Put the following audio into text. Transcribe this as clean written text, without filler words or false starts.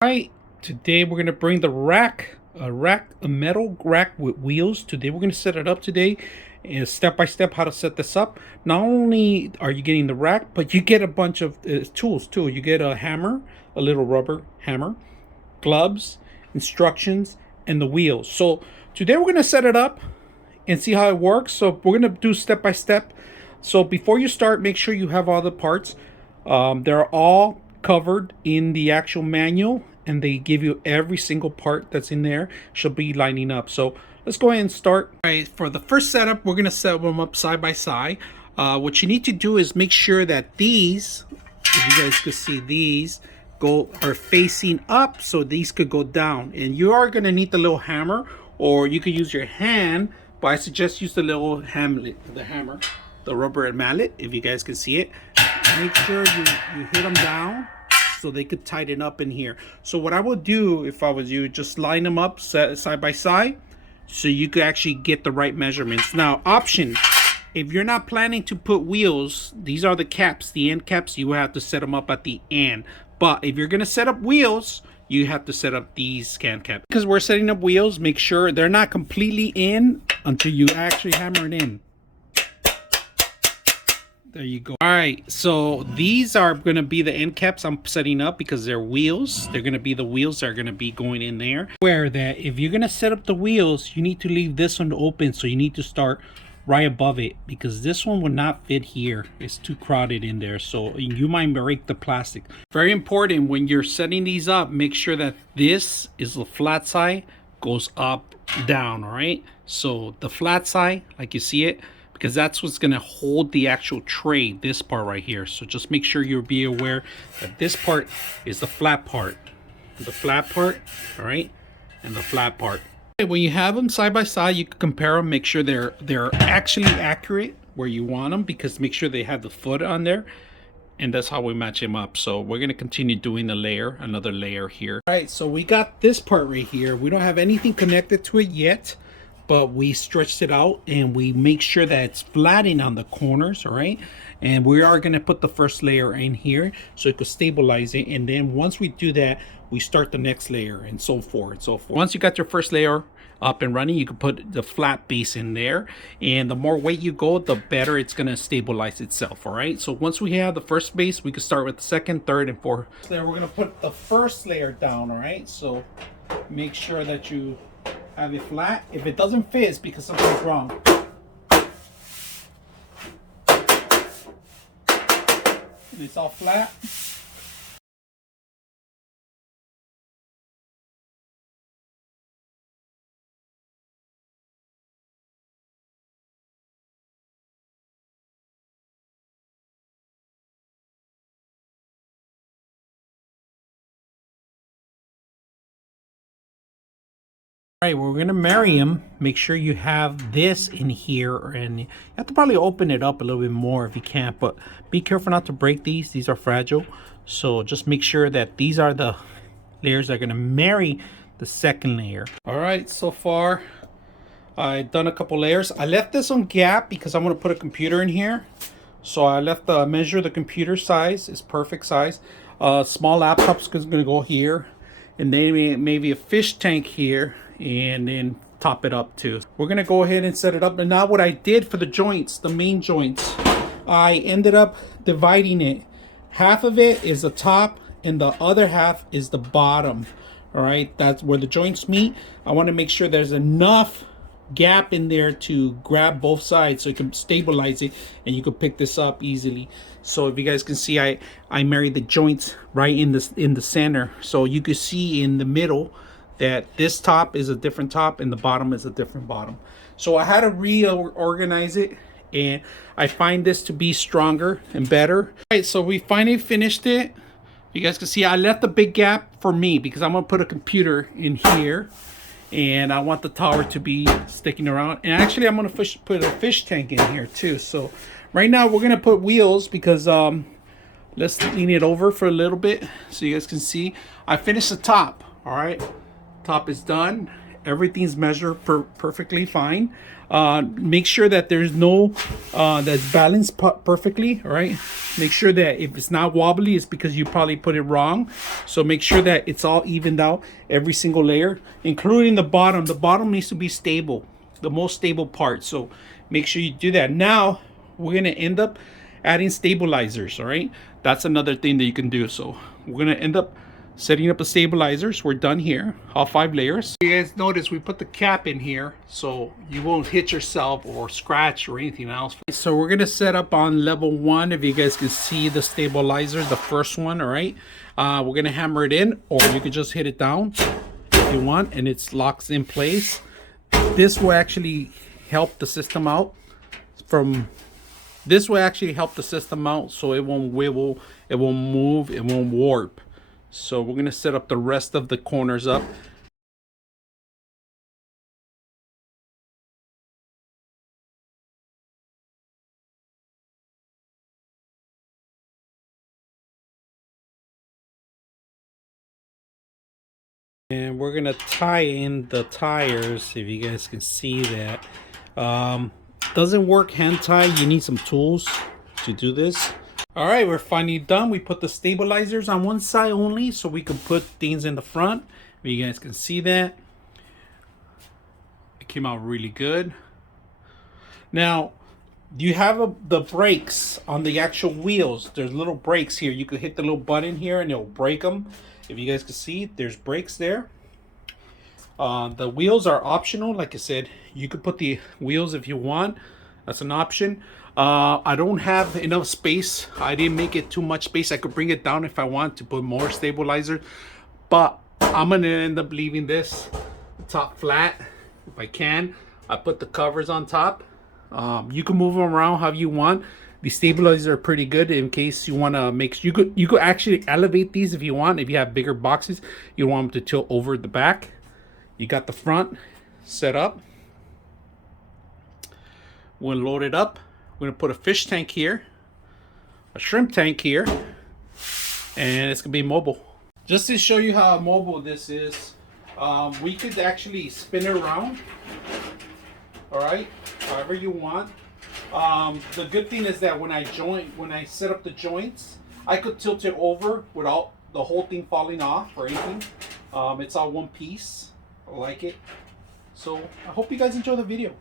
Right, today we're gonna bring the rack, a metal rack with wheels. Today we're gonna set it up today, and step by step how to set this up. Not only are you getting the rack, but you get a bunch of tools too. You get a hammer, a little rubber hammer, gloves, instructions, and the wheels. So today we're gonna set it up and see how it works. So we're gonna do step by step. So before you start, make sure you have all the parts. They're all covered in the actual manual, and they give you every single part that's in there should be lining up. So let's go ahead and start. All right, for the first setup, we're gonna set them up side by side. What you need to do is make sure that these, if you guys could see, these are facing up, so these could go down. And you are gonna need the little hammer, or you could use your hand, but I suggest use the little hammer, the rubber mallet, if you guys can see it. Make sure you hit them down so they could tighten up in here. So what I would do if I was you, just line them up side by side so you could actually get the right measurements. Now, option, if you're not planning to put wheels, these are the caps, the end caps. You have to set them up at the end. But if you're gonna set up wheels, you have to set up these can caps. Because we're setting up wheels, make sure they're not completely in until you actually hammer it in. There you go. All right, so these are going to be the end caps I'm setting up because they're wheels. They're going to be the wheels that are going to be going in there. Where that if you're going to set up the wheels, you need to leave this one open, so you need to start right above it because this one will not fit here. It's too crowded in there, so you might break the plastic. Very important when you're setting these up, make sure that this is the flat side, goes up, down, all right? So the flat side, like you see it, because that's what's going to hold the actual tray, this part right here. So just make sure you'll be aware that this part is the flat part. The flat part, all right? And the flat part. When you have them side by side, you can compare them, make sure they're actually accurate where you want them, because make sure they have the foot on there. And that's how we match them up. So we're going to continue doing the layer, another layer here. All right, so we got this part right here. We don't have anything connected to it yet, but we stretched it out and we make sure that it's flattening on the corners, all right? And we are gonna put the first layer in here so it could stabilize it. And then once we do that, we start the next layer and so forth and so forth. Once you got your first layer up and running, you can put the flat base in there. And the more weight you go, the better it's gonna stabilize itself, all right? So once we have the first base, we can start with the second, third, and fourth. Then we're gonna put the first layer down, all right? So make sure that you have it flat. If it doesn't fit, it's because something's wrong. And it's all flat. All right, we're gonna marry them. Make sure you have this in here, and you have to probably open it up a little bit more if you can, but be careful not to break these. These are fragile, so just make sure that these are the layers that are gonna marry the second layer. All right, so far I've done a couple layers. I left this on gap because I'm gonna put a computer in here, so I left measure the computer size. It's perfect size. Small laptop's gonna go here, and then maybe a fish tank here, and then top it up too. We're gonna go ahead and set it up. And now what I did for the joints, the main joints, I ended up dividing it. Half of it is the top and the other half is the bottom. All right, that's where the joints meet. I want to make sure there's enough gap in there to grab both sides so you can stabilize it and you can pick this up easily. So if you guys can see, I married the joints right in the center, so you can see in the middle that this top is a different top and the bottom is a different bottom. So I had to reorganize it, and I find this to be stronger and better. All right, so we finally finished it. You guys can see I left a big gap for me because I'm gonna put a computer in here, and I want the tower to be sticking around. And actually I'm gonna put a fish tank in here too. So right now we're gonna put wheels because let's lean it over for a little bit so you guys can see. I finished the top. All right, top is done, Everything's measured perfectly fine. Make sure that there's no that's balanced perfectly. All right, make sure that if it's not wobbly, it's because you probably put it wrong. So make sure that it's all evened out, every single layer, including the bottom. The bottom needs to be stable, the most stable part. So make sure you do that. Now we're gonna end up adding stabilizers. All right, that's another thing that you can do. So we're gonna end up setting up the stabilizers. We're done here, all 5 layers. You guys notice we put the cap in here so you won't hit yourself or scratch or anything else. So we're gonna set up on level 1. If you guys can see the stabilizer, the first one. All right, we're gonna hammer it in, or you can just hit it down if you want, and it locks in place. This will actually help the system out from this will actually help the system out so it won't wibble, it won't move, it won't warp. So we're gonna set up the rest of the corners up. And we're gonna tie in the tires, if you guys can see that. Doesn't work hand tie, you need some tools to do this. All right, we're finally done. We put the stabilizers on one side only so we can put things in the front. If you guys can see that. It came out really good. Now, you have the brakes on the actual wheels. There's little brakes here. You could hit the little button here and it'll brake them. If you guys can see, there's brakes there. The wheels are optional. Like I said, you could put the wheels if you want. That's an option. I don't have enough space. I didn't make it too much space. I could bring it down if I want to put more stabilizer, but I'm gonna end up leaving this top flat if I can. I put the covers on top. You can move them around how you want. The stabilizers are pretty good in case you want to make. You could actually elevate these if you want. If you have bigger boxes, you want them to tilt over the back. You got the front set up. We'll load it up. We're gonna put a fish tank here, a shrimp tank here, and it's gonna be mobile. Just to show you how mobile this is, we could actually spin it around. All right, however you want. The good thing is that when I set up the joints, I could tilt it over without the whole thing falling off or anything. It's all one piece. I like it. So I hope you guys enjoy the video.